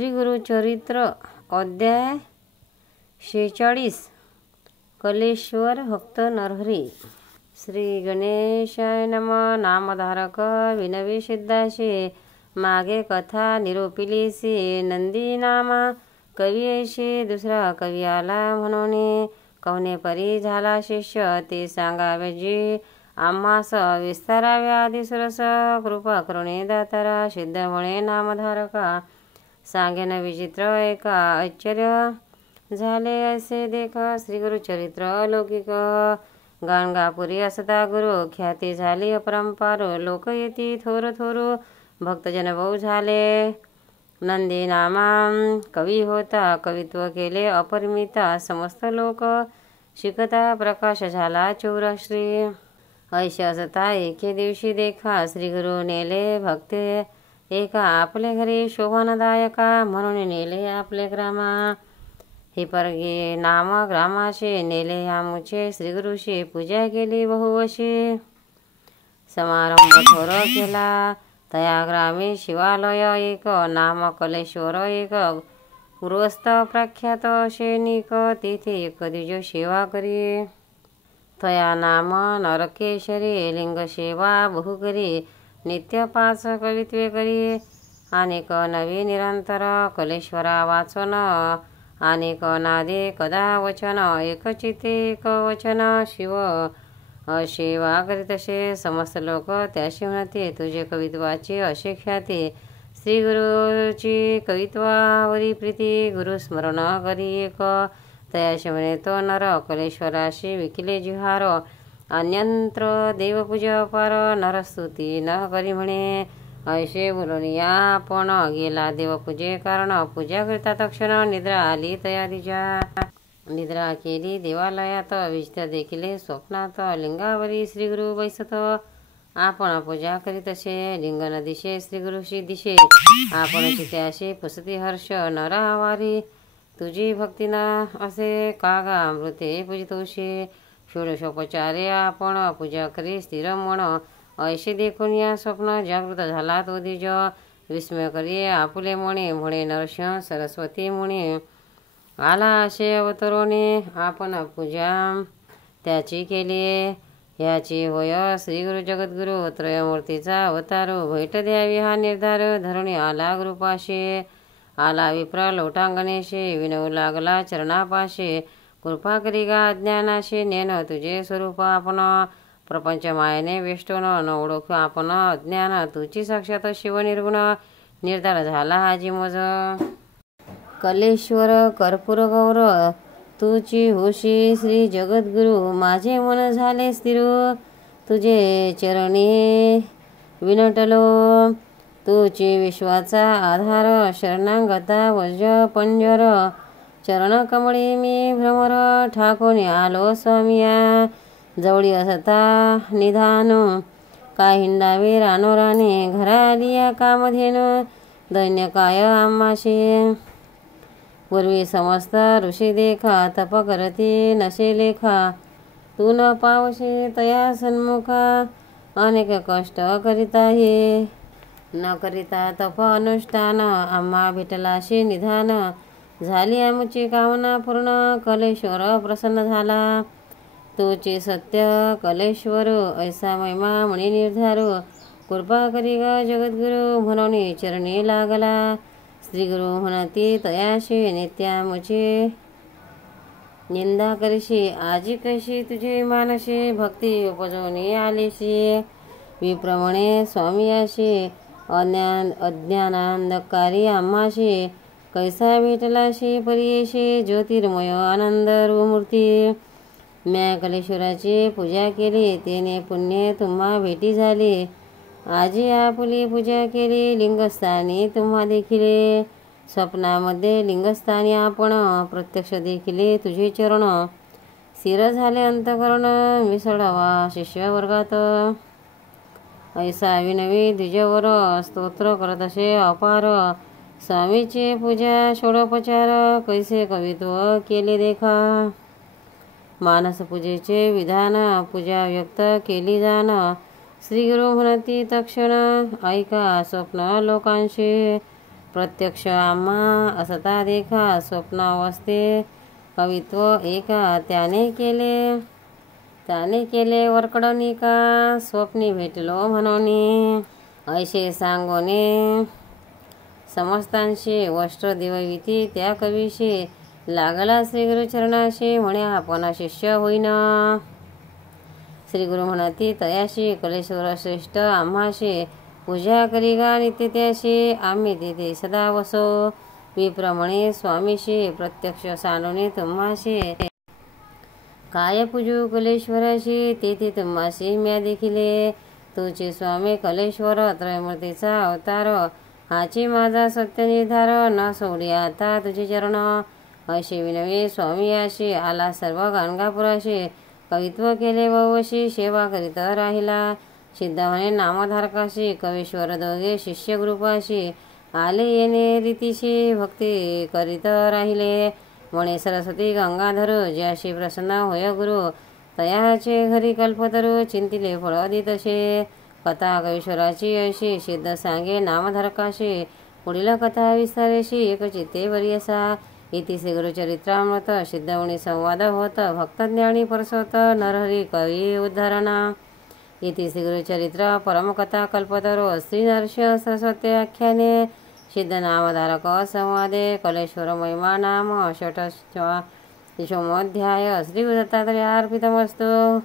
श्री गुरुचरित्र अध्याय 46 कलेश्वर भक्त नरहरी। श्री गणेशाय नम। नामधारक विनवी सिद्धाशी मागे कथा निरोपिलीसी नंदी नामा कवी ऐशी दुसरा कवी आला म्हणून कवने परी झाला शिष्य ते सांगावे जी आम्हास विस्तारावे आधी सरस कृपा करुणे दातारा सिद्ध म्हणे नामधारका सांगेन विचित्र एका आश्चर्य झाले असे देखा श्री गुरुचरित्र अलौकिक गाणगापुरी असता गुरु ख्याती झाली अपरंपार लोक येती थोर थोर भक्तजन बहु झाले नंदी नामा कवी होता कवित्व केले अपरिमिता समस्त लोक शिकता प्रकाश झाला चौराश्री ऐश असता एके दिवशी देखा श्री गुरु नेले भक्ते एका आपले घरी शोभनदायका म्हणून नेले आपले ग्रामा ही परगी नाम ग्रामाशी नेले आमुचे श्री गुरुशी पूजा केली बहुवशी समारंभ थोर केला तया ग्रामी शिवालय एक नाम कलेश्वर एक पूर्वस्थ प्रख्यात सैनिक तेथे एक द्विज सेवा करी तया नाम नरकेशरी लिंग सेवा बहु करी नित्य पाच कवित्वे करी अनेक नवी निरंतर कलेश्वरा वाचन अनेक नादे कदा वचन एकचिते एक वचन शिव सेवा करीत असे समस्त लोक त्याशी म्हणते तुझे कवित्वाची असे ख्याती श्री गुरुची कवित्वावरी प्रीती गुरु स्मरण करी एक तयाशी म्हणे तो नर कलेश्वराशी विकिले जिहार अन्यंत्र देवपूजा पार नरस्तुती न करी म्हणे ऐसे बोलून या आपण गेला देवपूजे कारण पूजा करता तक्षण निद्रा आली तया दिजा निद्रा केली देवालयात विजित देखिले स्वप्नात लिंगावरी श्री गुरु बैसत आपण पूजा करीत असे लिंग न दिशे श्री गुरुशी दिशे आपण चित्याशी पुसती हर्ष नर आवारी तुझी भक्ती न असे कागा अमृते पूजितोषी षोडशोपचारे आपण पूजा करी स्थिर म्हण ऐशी देखून या स्वप्न जागृत झाला तो द्विज विस्मय करी आपुले म्हणे म्हणे नरसिंह सरस्वती म्हणे आला असे अवतरोने आपण पूजा त्याची केली ह्याची होय श्री गुरु जगद्गुरु त्रयमूर्तीचा अवतार भेट द्यावी हा निर्धार धरुणी आला गुरुपाशी आला विप्र लोटांगणेशी विनवू लागला चरणापाशी कृपा करी गा अज्ञानाशी नेन तुझे स्वरूप आपण प्रपंच मायेने वेष्टन न ओळख आपण अज्ञान तुझी साक्षात शिव निर्गुण निर्धार झाला हाजी मज कलेश्वर कर्पूर गौर तुझी होशी श्री जगद्गुरु माझे मन झाले स्थिर तुझे चरणी विनटलो तुझी विश्वाचा आधार शरणागता वज पंजर चरण कमळी मी भ्रमर ठाकोनी आलो स्वामिया जवळी असता निधान काय हिंडावे रानोराने घरा आलिया कामधेन दैन्य काय आम्हाशी पूर्वी समस्त ऋषी देखा तप करती नसे लेखा तू न पावशी तया सन्मुखा अनेक कष्ट करीता हे न करिता तप अनुष्ठान आम्हा भेटलाशी निधान झाली आमची कामना पूर्ण कलेश्वर प्रसन्न झाला तुझे सत्य कलेश्वर ऐसा महिमा म्हणे निर्धारू कृपा करी ग जगद्गुरु म्हणून चरणी लागला श्री गुरु म्हणती तयाशी नित्यामुची निंदा करशी आजी कशी तुझे मानशी भक्ती उपजवणी आलीशी विप्रमणे स्वामियाशी अज्ञानांधकारी आम्हाशी कैसा भेटलाशी परियेशी ज्योतिर्मय आनंद रूमूर्ती म्या कलेश्वराची पूजा केली तेने पुण्य तुम्हा भेटी झाली आजी आपुली पूजा केली लिंगस्थानी तुम्हा देखिले स्वप्नामध्ये लिंगस्थानी आपण प्रत्यक्ष देखिले तुझे चरण स्थिर झाले अंतकरण मिसळावा शिष्यवर्गात ऐसा विनवी द्विजवर स्तोत्र करत असे अपार स्वामीचे पूजा षोडोपचार कैसे कवित्व केले देखा मानस पूजेचे विधान पूजा व्यक्त केली जाण श्री गुरु म्हणती तक्षण ऐका स्वप्न लोकांशी प्रत्यक्ष आम्हा असता देखा, स्वप्नावस्थे कवित्व एका त्याने केले वरकडणी का, स्वप्नी भेटलो म्हणून ऐसे सांगोने समस्तांशी वस्त्र दिवविती त्या कवीशी, लागला श्री गुरुचरणाशी म्हणे आपण शिष्य होईन। श्री गुरु म्हणती तयाशी कलेश्वर श्रेष्ठ आम्हाशी, पूजा करी गा नित्य त्याशी, आम्ही तिथे सदा वसो। विप्र म्हणे स्वामीशी प्रत्यक्ष सांडून तुम्हाशी, काय पूजू कलेश्वराशी तेथे तुम्हाशी म्या देखिले। तुझे स्वामी कलेश्वर त्रयमूर्तीचा अवतार, हाची माझा सत्य निर्धार, न सोडी आता तुझे चरण। अशी विनवे स्वामी याशी, आला सर्व गाणगापुराशी, कवित्व केले ववशी, सेवा करीत राहिला। सिद्ध म्हणे नामधारकाशी, कवीश्वर दोघे शिष्य ग्रुपाशी, आले येणे रीतीशी, भक्ती करीत राहिले। म्हणे सरस्वती गंगाधर ज्याशी प्रसन्न होय गुरु, तयाचे घरी कल्पतरू, चिंतिले फळ दितसे। कथा कवीश्वराची अशी, सिद्ध सांगे नामधारकाशी, पुढील कथा विस्तारेशी, एक चित्ते बरी असा। इति श्री गुरुचरित्रामृत सिद्धमुनी संवाद होत, भक्तज्ञानी परसोत नरहरी कवी उद्धारणा। इति श्री गुरुचरित्र परमकथा कल्पतरो श्री नरसिंह सरस्वती आख्याने, सिद्ध नामधारक संवादे, कलेश्वर महिमा नाम षोडशोऽध्याय। श्री गुरु दत्तात्रेयार्पितमस्तु।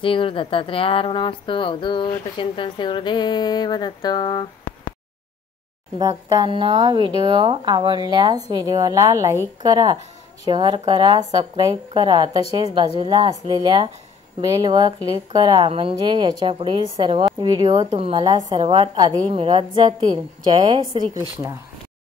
श्री गुरु दत्तात्रेयार्पणमस्तु। अवधूत चिंतन श्री गुरुदेव दत्त। भक्तांनो, व्हिडिओ आवडल्यास व्हिडिओला लाईक करा, शेअर करा, सबस्क्राईब करा, तसेच बाजूला असलेल्या बेलवर क्लिक करा, म्हणजे याच्या पुढील सर्व व्हिडिओ तुम्हाला सर्वात आधी मिळत जातील। जय श्री कृष्ण।